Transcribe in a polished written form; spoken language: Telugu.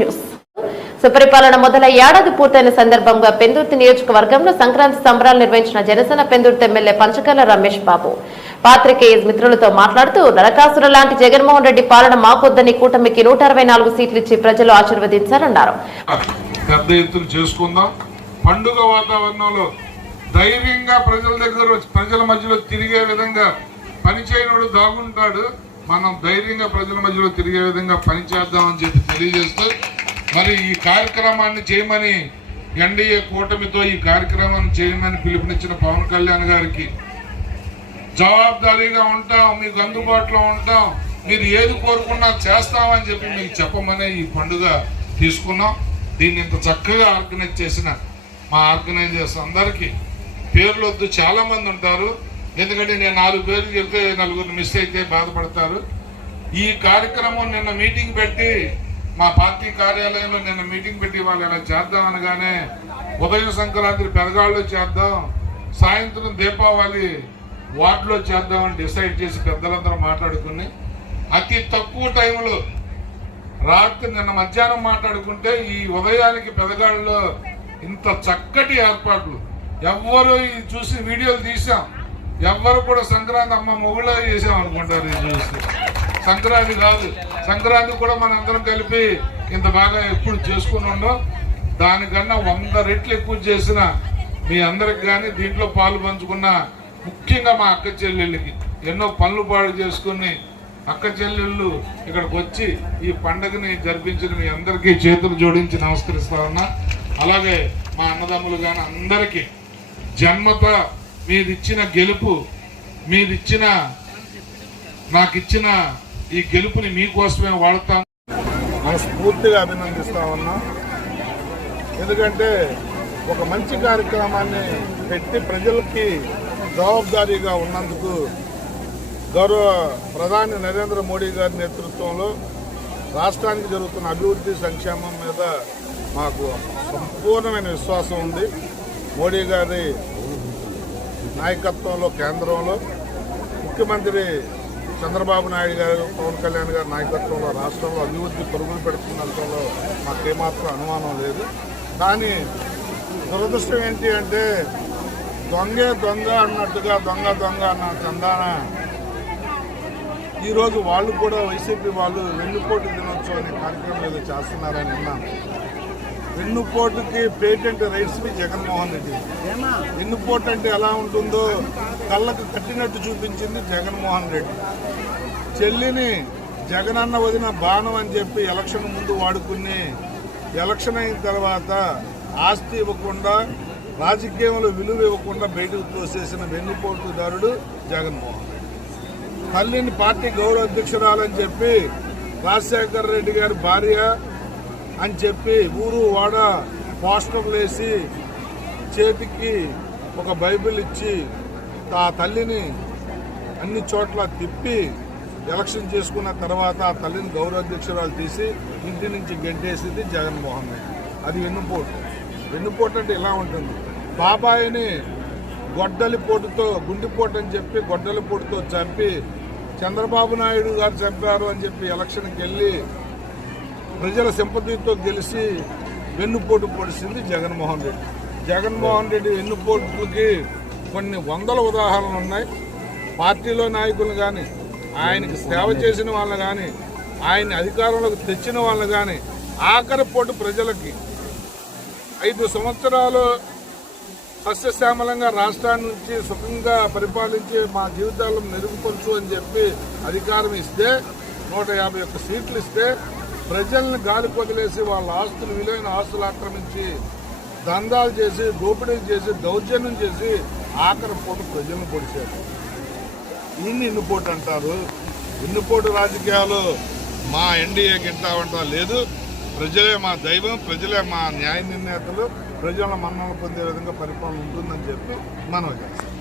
న్యూస్. సుపరిపాలన మొదలై ఏడాది పూర్తయిన సందర్భంగా పెందుర్తి నియోజకవర్గంలో సంక్రాంతి సంబరాలు నిర్వహించిన జనసేన పెందుర్తి ఎమ్మెల్యే పంచకర్ల రమేష్ బాబు పాత్రికేయ మిత్రులతో మాట్లాడుతూ నరకాసుర లాంటి జగన్మోహన్ రెడ్డి పాలన మాకొద్దని కూటమికి 164 సీట్లు ఇచ్చి ప్రజలు ఆశీర్వదించారన్నారు. పెద్ద ఎత్తున చేసుకుందాం. పండుగ వాతావరణంలో ధైర్యంగా ప్రజల మధ్యలో తిరిగే విధంగా పనిచేయనోడు దాగుంటాడు. మనం ధైర్యంగా ప్రజల మధ్యలో తిరిగే విధంగా పనిచేద్దామని చెప్పి తెలియజేస్తూ మరి ఈ కార్యక్రమాన్ని చేయమని ఎన్డీఏ కూటమితో ఈ కార్యక్రమాన్ని చేయమని పిలుపునిచ్చిన పవన్ కళ్యాణ్ గారికి జవాబుదారీగా ఉంటాం, మీకు అందుబాటులో ఉంటాం, మీరు ఏది కోరుకున్నా చేస్తామని చెప్పి మీకు చెప్పమని ఈ పండుగ తీసుకున్నాం. దీన్ని ఇంత చక్కగా ఆర్గనైజ్ చేసిన మా ఆర్గనైజర్స్ అందరికీ పేర్లు వద్దు, చాలా మంది ఉంటారు. ఎందుకంటే నేను 4 పేర్లు చెప్తే 4 మిస్ అయితే బాధపడతారు. ఈ కార్యక్రమం నిన్న మీటింగ్ పెట్టి మా పార్టీ కార్యాలయంలో నిన్న మీటింగ్ పెట్టి వాళ్ళు ఇలా చేద్దాం అనగానే ఉదయం సంక్రాంతి పెదగాళ్ళు చేద్దాం, సాయంత్రం దీపావళి వార్డులో చేద్దామని డిసైడ్ చేసి పెద్దలందరూ మాట్లాడుకుని అతి తక్కువ టైంలో రాత్రి నిన్న మధ్యాహ్నం మాట్లాడుకుంటే ఈ ఉదయానికి పెదగాళ్ళలో ఇంత చక్కటి ఏర్పాట్లు ఎవ్వరు చూసి వీడియోలు తీసాం. ఎవ్వరు కూడా సంక్రాంతి అమ్మ మొగుళ్ళ చేసాం అనుకుంటారు. ఇది చూసి సంక్రాంతి కాదు, సంక్రాంతి కూడా మనందరం కలిపి ఇంత బాగా ఎప్పుడు చేసుకుని ఉన్నాం. దానికన్నా 100 రెట్లు ఎక్కువ చేసిన మీ అందరికి కానీ దీంట్లో పాలు పంచుకున్న ముఖ్యంగా మా అక్క చెల్లెళ్ళకి ఎన్నో పనులు పాడు చేసుకుని అక్క చెల్లెళ్ళు ఇక్కడికి వచ్చి ఈ పండుగని జరిపించిన మీ అందరికీ చేతులు జోడించి నమస్కరిస్తా ఉన్నా. అలాగే మా అన్నదమ్ములు కానీ అందరికీ జన్మత మీరిచ్చిన గెలుపు, నాకిచ్చిన ఈ గెలుపుని మీకోసమే వాడతాం. మనస్ఫూర్తిగా అభినందిస్తా ఉన్నా. ఎందుకంటే ఒక మంచి కార్యక్రమాన్ని పెట్టి ప్రజలకి జవాబుదారీగా ఉన్నందుకు గౌరవ ప్రధాని నరేంద్ర మోడీ గారి నేతృత్వంలో రాష్ట్రానికి జరుగుతున్న అభివృద్ధి సంక్షేమం మీద మాకు సంపూర్ణమైన విశ్వాసం ఉంది. మోడీ గారి నాయకత్వంలో కేంద్రంలో ముఖ్యమంత్రి చంద్రబాబు నాయుడు గారు, పవన్ కళ్యాణ్ గారి నాయకత్వంలో రాష్ట్రంలో అభివృద్ధి పరుగులు పెడుతున్నంతలో మాకేమాత్రం అనుమానం లేదు. కానీ దురదృష్టం ఏంటి అంటే దొంగే దొంగ అన్నట్టుగా దొంగ అన్న చందాన ఈరోజు వాళ్ళు కూడా వైసీపీ వాళ్ళు వెన్నుపోటు దినోత్సవం అనే కార్యక్రమం ఏదో చేస్తున్నారని విన్నాను. వెన్నుపోటుకి పేటెంట్ రైట్స్ జగన్మోహన్ రెడ్డి. వెన్నుపోటు అంటే ఎలా ఉంటుందో కళ్ళకు కట్టినట్టు చూపించింది జగన్మోహన్ రెడ్డి. చెల్లిని జగనన్న వదిన బాణం అని చెప్పి ఎలక్షన్ ముందు వాడుకుని ఎలక్షన్ అయిన తర్వాత ఆస్తి ఇవ్వకుండా, రాజకీయంలో విలువ ఇవ్వకుండా బయటకు తోసేసిన వెన్నుపోటుదారుడు జగన్మోహన్ రెడ్డి. తల్లిని పార్టీ గౌరవ అధ్యక్షురాలని చెప్పి రాజశేఖర రెడ్డి గారి భార్య అని చెప్పి ఊరు వాడ పోస్టర్లు వేసి చేతికి ఒక బైబిల్ ఇచ్చి ఆ తల్లిని అన్ని చోట్ల తిప్పి ఎలక్షన్ చేసుకున్న తర్వాత ఆ తల్లిని గౌరవ అధ్యక్షురాలు తీసి ఇంటి నుంచి గెంటేసింది జగన్మోహన్ రెడ్డి. అది వెన్నుపోటు. వెన్నుపోటు అంటే ఇలా ఉంటుంది. బాబాయిని గొడ్డలిపోటుతో, గుండెపోటు అని చెప్పి గొడ్డలిపోటుతో చంపి చంద్రబాబు నాయుడు గారు చంపారు అని చెప్పి ఎలక్షన్కి వెళ్ళి ప్రజల సింపతితో గెలిచి వెన్నుపోటు పొడిచింది జగన్మోహన్ రెడ్డి. జగన్మోహన్ రెడ్డి వెన్నుపోటులకి కొన్ని వందల ఉదాహరణలు ఉన్నాయి. పార్టీలో నాయకులు కానీ, ఆయనకి సేవ చేసిన వాళ్ళు కానీ, ఆయన అధికారంలోకి తెచ్చిన వాళ్ళు కానీ, ఆఖరి పోటు ప్రజలకి 5 సంవత్సరాలు సస్యశ్యామలంగా రాష్ట్రాన్ని నుంచి సుఖంగా పరిపాలించి మా జీవితాలను మెరుగుపరచు అని చెప్పి అధికారం ఇస్తే 151 సీట్లు ఇస్తే ప్రజల్ని గాలి వదిలేసి వాళ్ళ ఆస్తులు, విలువైన ఆస్తులు ఆక్రమించి దందాలు చేసి, దోపిడీలు చేసి, దౌర్జన్యం చేసి ఆఖరి పోటు ప్రజలను పొడిచారు. ఈయన్ని ఎన్నుపోటు అంటారు. ఎన్నుపోటు రాజకీయాలు మా ఎన్డీఏ గిట్టావంటా లేదు. ప్రజలే మా దైవం, ప్రజలే మా న్యాయ నిర్ణేతలు, ప్రజల మన్ననలు పొందే విధంగా పరిపాలన ఉంటుందని చెప్పి మనవి చేస్తాం.